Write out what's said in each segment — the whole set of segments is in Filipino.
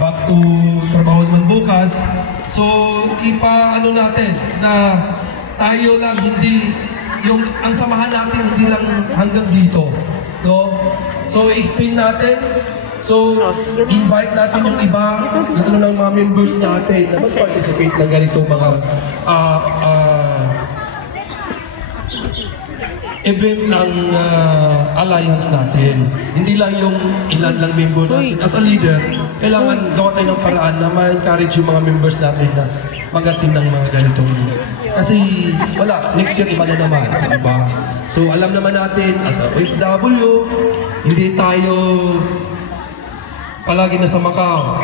back to trabaho naman bukas. So, ipaano natin na tayo lang hindi, ang samahan natin hindi lang hanggang dito. No? So, explain natin. So, invite natin yung iba, ito ng mga members natin na mag-participate ng ganito mga event ng alliance natin. Hindi lang yung ilan lang member natin. As a leader, kailangan gawa tayo ng paraan na ma-encourage yung mga members natin na mag-attend ng mga ganitong. Kasi wala, next year iba na naman. Diba? So alam naman natin, as a OFW, hindi tayo palagi nasa Macau.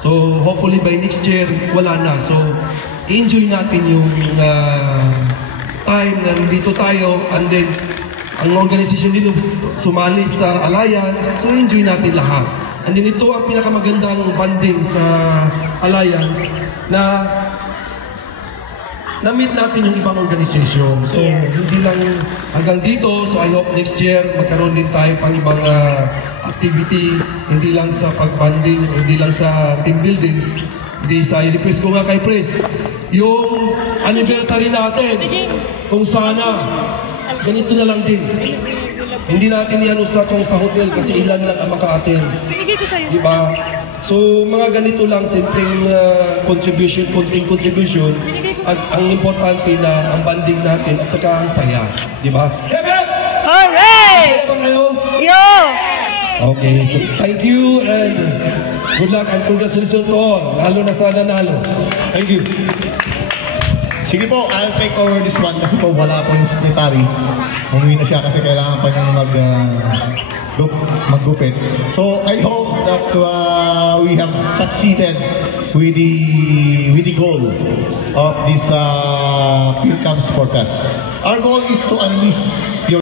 So hopefully by next year, wala na. So enjoy natin yung time na dito tayo, and then ang organization dito sumali sa alliance, so enjoy natin lahat. And then ito ang pinakamagandang banding sa alliance na na-meet natin yung ibang organization. So hindi lang hanggang dito, so I hope next year magkaroon din tayo pang ibang activity, hindi lang sa pag-funding, hindi lang sa team buildings. Hindi sa i-request ko nga kay Pres, yung anniversary natin, kung sana, ganito na lang din. Hindi natin yan sa hotel kasi ilan lang ang maka-attend. Diba? So, mga ganito lang, simpleng konting contribution. At ang importante na ang banding natin at saka ang saya. Diba? Hooray! Yo! Okay, so thank you and good luck and congratulations to all. Lalo na sa nanalo. Thank you. Sige po, I'll take over this one kasi po wala po yung secretary. Umuwi na siya kasi kailangan pa niyang maggupit. So I hope that we have succeeded with the goal of this Philcamps forecast. Our goal is to unleash your